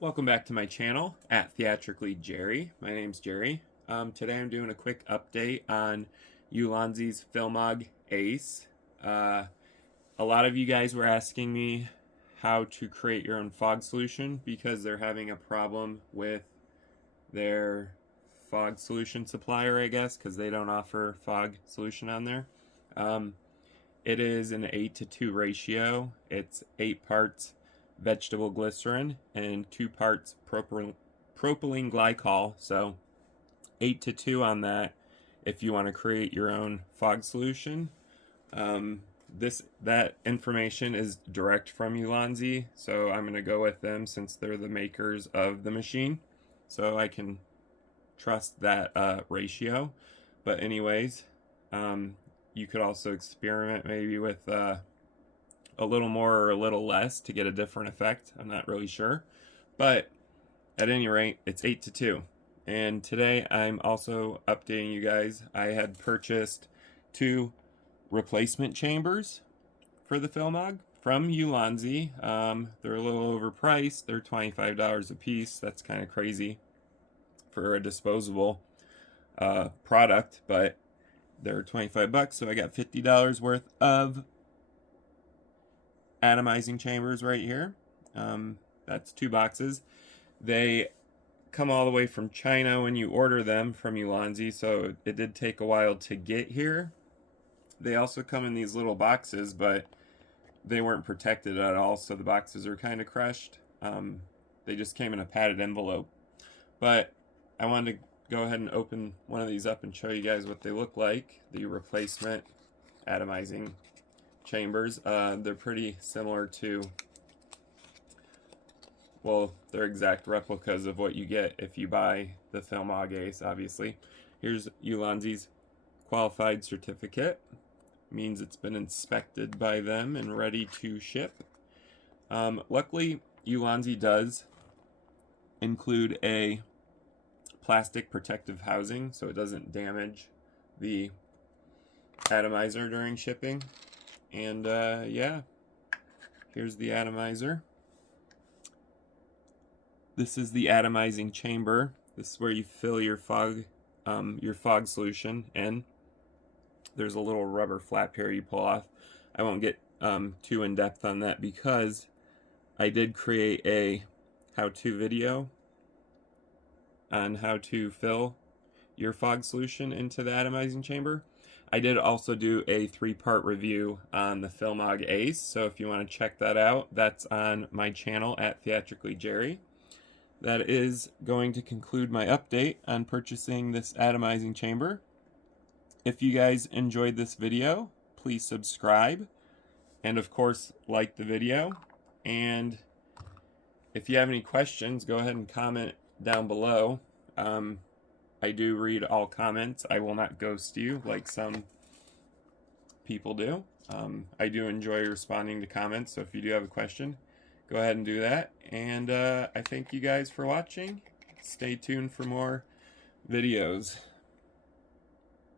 Welcome back to my channel at Theatrically Jerry. My name's Jerry. Today I'm doing a quick update on ULANZI's FILMOG Ace. A lot of you guys were asking me how to create your own fog solution because they're having a problem with their fog solution supplier, I guess, because they don't offer fog solution on there. It is an 8:2 ratio. It's 8 parts vegetable glycerin and 2 parts propylene glycol, so 8:2 on that if you want to create your own fog solution. That information is direct from ULANZI, so I'm going to go with them since they're the makers of the machine, so I can trust that ratio. But anyways, you could also experiment maybe with a little more or a little less to get a different effect. I'm not really sure, but at any rate, it's 8:2. And today I'm also updating you guys. I had purchased 2 replacement chambers for the FILMOG from ULANZI. They're a little overpriced. They're $25 a piece. That's kind of crazy for a disposable product, but they're 25 bucks, so I got $50 worth of atomizing chambers right here. That's 2 boxes. They come all the way from China when you order them from ULANZI, so it did take a while to get here. They also come in these little boxes, but they weren't protected at all, so the boxes are kind of crushed. They just came in a padded envelope. But I wanted to go ahead and open one of these up and show you guys what they look like, the replacement atomizing chambers. They're pretty similar to, well, they're exact replicas of what you get if you buy the FILMOG Ace, obviously. Here's ULANZI's qualified certificate. Means it's been inspected by them and ready to ship. Luckily, ULANZI does include a plastic protective housing so it doesn't damage the atomizer during shipping. And yeah, here's the atomizer. This is the atomizing chamber. This is where you fill your fog solution in. There's a little rubber flap here you pull off. I won't get too in depth on that because I did create a how-to video on how to fill your fog solution into the atomizing chamber. I did also do a 3-part review on the FILMOG Ace, so if you want to check that out, that's on my channel at Theatrically Jerry. That is going to conclude my update on purchasing this atomizing chamber. If you guys enjoyed this video, please subscribe, and of course, like the video. And if you have any questions, go ahead and comment down below. I do read all comments. I will not ghost you like some people do. I do enjoy responding to comments, so if you do have a question, go ahead and do that. And I thank you guys for watching. Stay tuned for more videos.